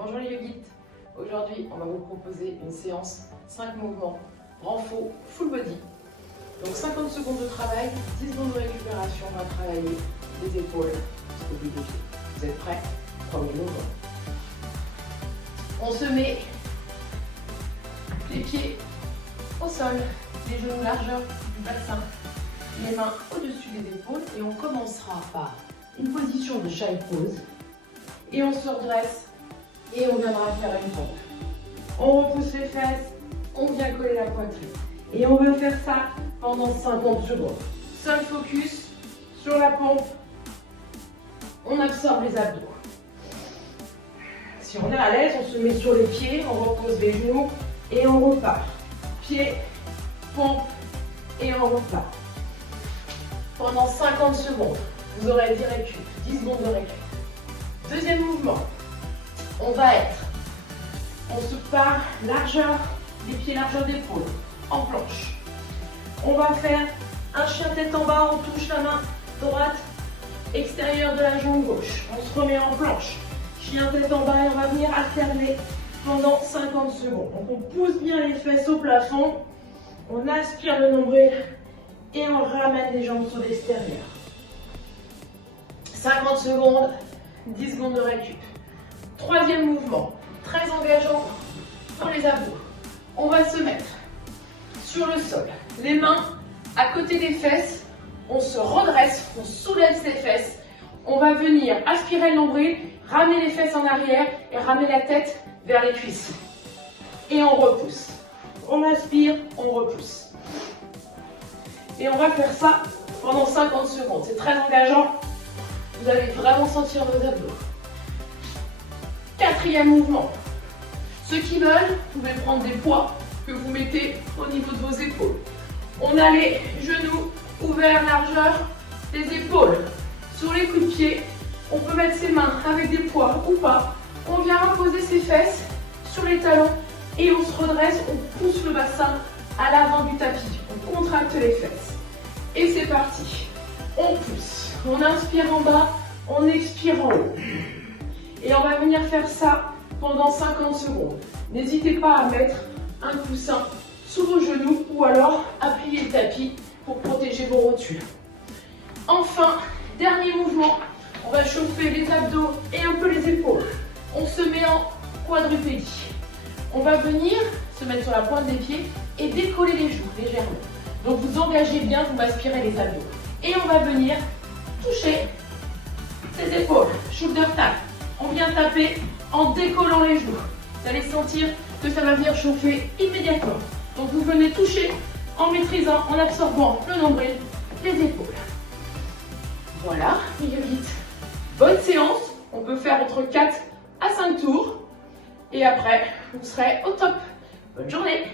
Bonjour les yogites. Aujourd'hui, on va vous proposer une séance 5 mouvements renfo full body. Donc 50 secondes de travail, 10 secondes de récupération. On va travailler les épaules jusqu'au bout des pieds. Vous êtes prêts? Premier mouvement. On se met les pieds au sol, les genoux largeur du bassin, les mains au-dessus des épaules et on commencera par une position de child pose et on se redresse et on viendra faire une pompe. On repousse les fesses, on vient coller la poitrine et on va faire ça pendant 50 secondes. Seul focus sur la pompe, on absorbe les abdos. Si on est à l'aise, on se met sur les pieds, on repose les genoux et on repart. Pied, pompe et on repart. Pendant 50 secondes, vous aurez 10 récup, 10 secondes de récup. Deuxième mouvement, on se part largeur, les pieds largeur d'épaule, en planche. On va faire un chien tête en bas, on touche la main droite, extérieure de la jambe gauche. On se remet en planche. Chien tête en bas et on va venir alterner pendant 50 secondes. Donc on pousse bien les fesses au plafond, on aspire le nombril et on ramène les jambes sur l'extérieur. 50 secondes, 10 secondes de récup. Troisième mouvement, très engageant pour les abdos. On va se mettre sur le sol, les mains à côté des fesses, on se redresse, on soulève ses fesses. On va venir aspirer le nombril, ramener les fesses en arrière et ramener la tête vers les cuisses. Et on repousse. On aspire, on repousse. Et on va faire ça pendant 50 secondes. C'est très engageant. Vous allez vraiment sentir vos abdos. Quatrième mouvement. Ceux qui veulent, vous pouvez prendre des poids que vous mettez au niveau de vos épaules. On a les genoux ouverts, largeur des épaules. Sur les coups de pied, on peut mettre ses mains avec des poids ou pas. On vient reposer ses fesses sur les talons et on se redresse, on pousse le bassin à l'avant du tapis. On contracte les fesses. Et c'est parti. On pousse. On inspire en bas, on expire en haut. Et on va venir faire ça pendant 50 secondes. N'hésitez pas à mettre un coussin sous vos genoux ou alors appuyer le tapis pour protéger vos rotules. Enfin, dernier mouvement, on va chauffer les abdos et un peu les épaules. On se met en quadrupédie. On va venir se mettre sur la pointe des pieds et décoller les joues légèrement. Donc vous engagez bien, vous aspirez les abdos. Et on va venir toucher ses épaules, shoulder tap. On vient taper en décollant les genoux. Vous allez sentir que ça va venir chauffer immédiatement. Donc vous venez toucher en maîtrisant, en absorbant le nombril, les épaules. Voilà, les yogites. Bonne séance. On peut faire entre 4 à 5 tours. Et après, vous serez au top. Bonne journée.